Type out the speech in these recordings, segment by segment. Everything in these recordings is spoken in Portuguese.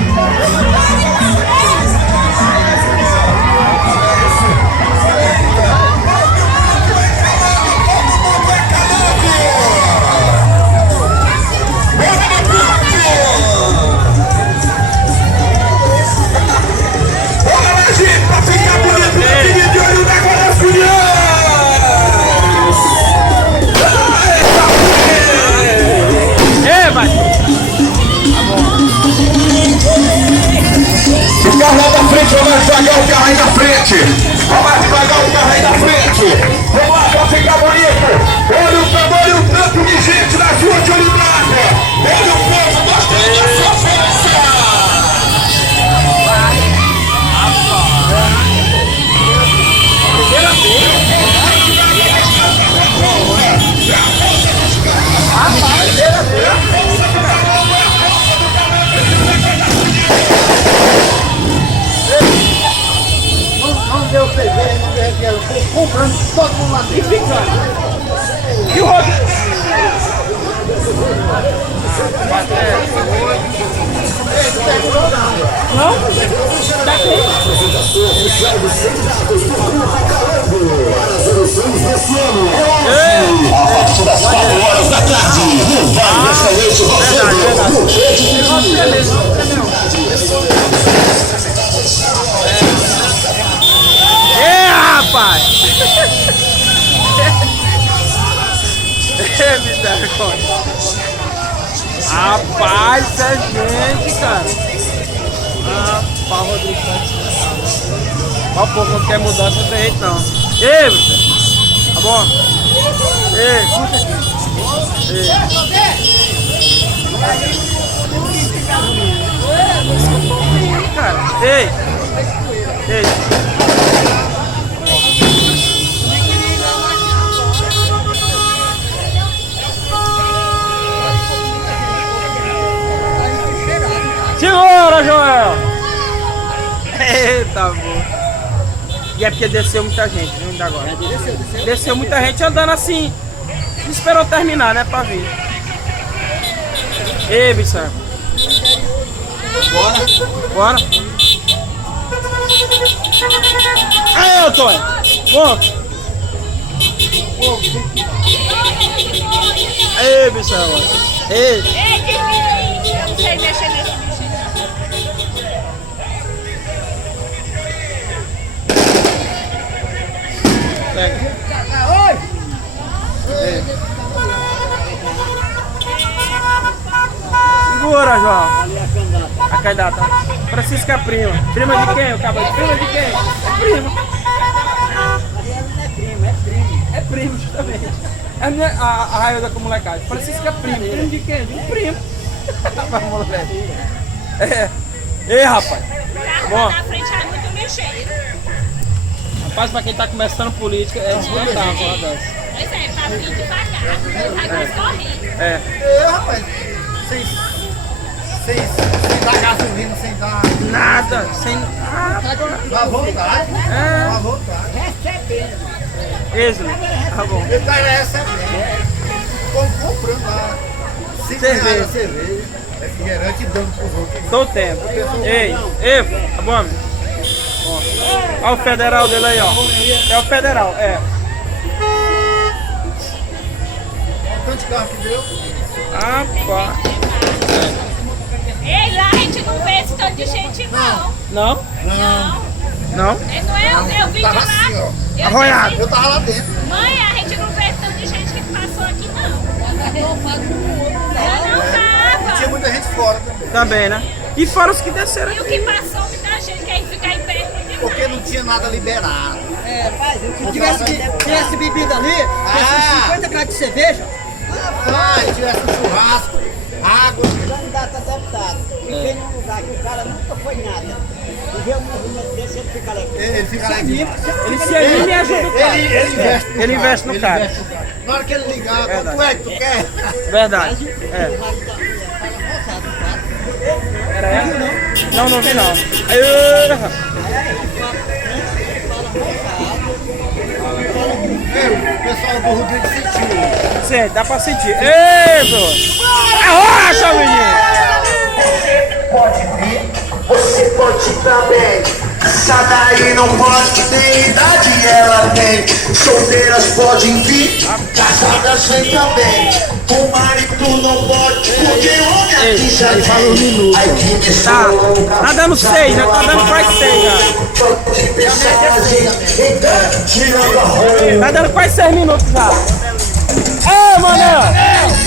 não. O carro lá da frente, vamos devagar o carro aí na frente. Vamos devagar o carro aí na frente. Vamos lá pra ficar bonito. Olha o tanto de gente na rua de Olho Branco. Olha o povo gostando da sua força. Não deu CV, não deu dinheiro, comprando todo mundo lá dentro. E ficando. E o Rodrigo? Não? Daqui? A partir das 4 horas da tarde, no Vale Restaurante Rosendo, no Rede Rapaz! Misericórdia! Rapaz, isso é gente, cara! Rapaz, Rodrigo tá. O povo não quer mudança, não tem jeito não. Ei, você! Tá bom? Ei, escuta aqui. Ei! Cara, ei! Ei! Segura, Joel! Eita, boa! E é porque desceu muita gente, viu, ainda agora? Desceu muita gente andando assim. Esperou terminar, né, pra vir. Ei, bicho! Bora! Aí, Antônio! Bom! Ei, bicho! Ei! Não sei mexer nesse bicho. Pega. Segura, João. A candidata. Francisca Prima. Prima de quem? O cabelo? Prima de quem? É prima. É primo, justamente. A raio da molecagem. Francisca Prima. Primo de quem? De um primo. Moleque. É. Ei, rapaz. Bom. Na frente é muito mexer. Rapaz, pra quem tá começando política, é descontável. Pois é, tá vindo devagar. Tá quase correndo. É. Rapaz, sem dar gasolina, sem dar Nada. Sem. à vontade. É. À vontade. Recebendo. Isso. Tá bom. Ele tá recebendo. Comprando lá. Cerveja. Cerveja. Refrigerante e dando pros outros. Todo tempo. Ei, tá bom, amigo? Bom. Olha o federal dele aí, ó. É o federal, é. Quanto de carro que deu? Rapaz. Ei, lá a gente não vê esse tanto de gente, não. Não? Não. Não? Eu vim de Tava lá. assim, ó. Arroiado. Eu tava lá dentro. Mãe, a gente não vê esse tanto de gente que passou aqui, não. Eu não Tinha tava. muita gente fora também. Também, né? E fora os que desceram E o aqui. que passou, muita gente quer ficar em pé. Porque não tinha nada liberado. Se tivesse bebida ali, tivesse 50 graus de cerveja, Se tivesse um churrasco, água. candidato a deputado. Fiquei num lugar que o cara nunca foi nada. E vê um movimento desse, ele fica legal. Ele fica lá em Ele se anima e ajuda o cara. Ele investe no Ele cara. investe no cara. Na hora que ele ligar, Verdade. quanto é que tu quer? Verdade. É. Era essa? Não, não vi não. Aí, rapaz. O pessoal do Rodrigo sentiu. Sente, dá pra sentir. Ei, bro! É rocha, menino! Pode vir pode também. Essa daí não pode, nem idade ela tem. Solteiras podem vir, casadas vem também. O marido não pode, porque homem aqui já ele fala um tem. minuto. Aí começou Tá dando 6, já tá dando quase 6 já. tirando a roupa. Tá dando quase 6 minutos já. Ô, mano!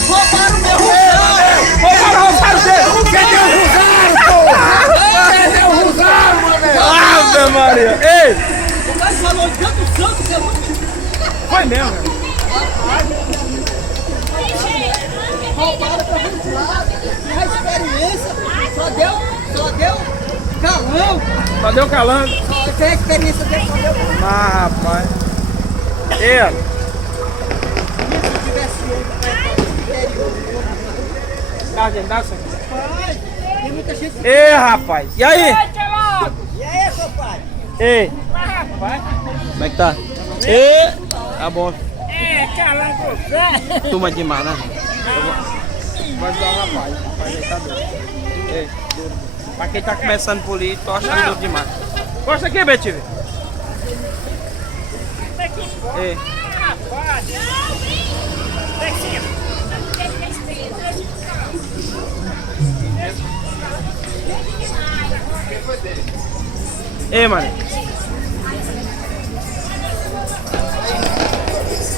Roubaram meu rosário! Roubaram o rosário dele! Cadê o rosário, pô? Cadê o rosário, mano? Ave Maria! Ei! O cara falou tanto santo que eu não Foi mesmo, cara. roubaram pra gente lá. E a experiência só deu calão. Só deu calando. Só tem a experiência dele, só deu calão. Ah, rapaz. Ei, Se tivesse outro interior, dá, gente, dá isso aqui. pai, tem muita gente que... Ei, rapaz. E aí? E aí, seu pai? Ei. Como é que tá? Ei. Tá bom. É, calando você. Turma demais, né? Vai ajudar o rapaz. Rapaz, aí tá doido. Ei, duro. Pra quem tá começando por ali, tô achando duro demais. Gosta aqui, Betive? Ei. Ei, mano.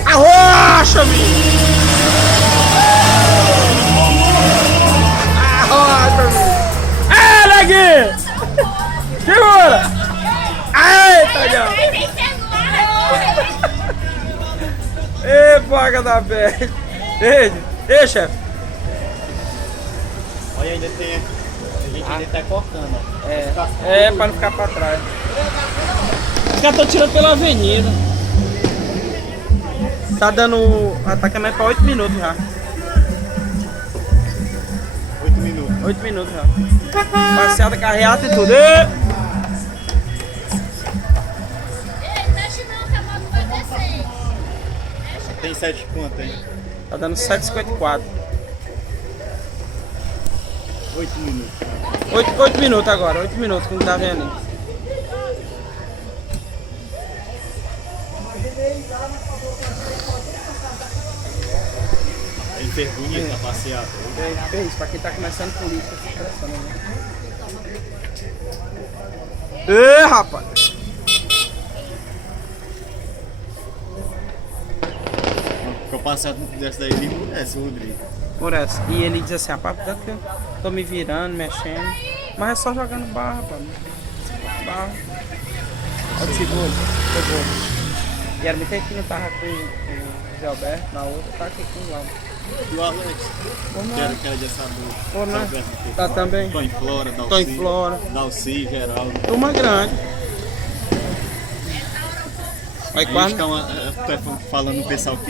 Arrocha, menino! Arrocha, menino! É, neguinho! Segura! Eita, já! Ei, paga da pele! Ei, chefe! Olha, ainda tem. A gente ainda tá cortando, ó. É, pra não ficar pra trás. Os caras estão tirando pela avenida. Tá dando atacamento pra 8 minutos já. 8 minutos. 8 minutos já. Passeada, carreata e tudo. Ei! Mexe não, que a moto vai descer. Tem 7 quanto aí? Tá dando 7,54. 8 minutos. 8 minutos agora, 8 minutos, como tá vendo aí. Ele fez bonito a passeada. Fez, pra quem tá começando política, se pressando, né? Ei, rapaz! Ficou passado dessa daí, ele emudece o Rodrigo. Por essa. E ele diz assim, rapaz, tanto que eu tô me virando, mexendo. Mas é só jogando barra, rapaz. Barra. Olha o seguro. Seguro. E era muito tempo que não tava com o Zé Alberto, na outra, tá aqui com o Lau. E o Alex? Que era aquela de assador. Pô, né? Alberto, Tá também. Tô em Flora, Dalci. Tô em Flora. Dalci, Geraldo. Turma grande. Aí A gente quase. tá falando o pessoal que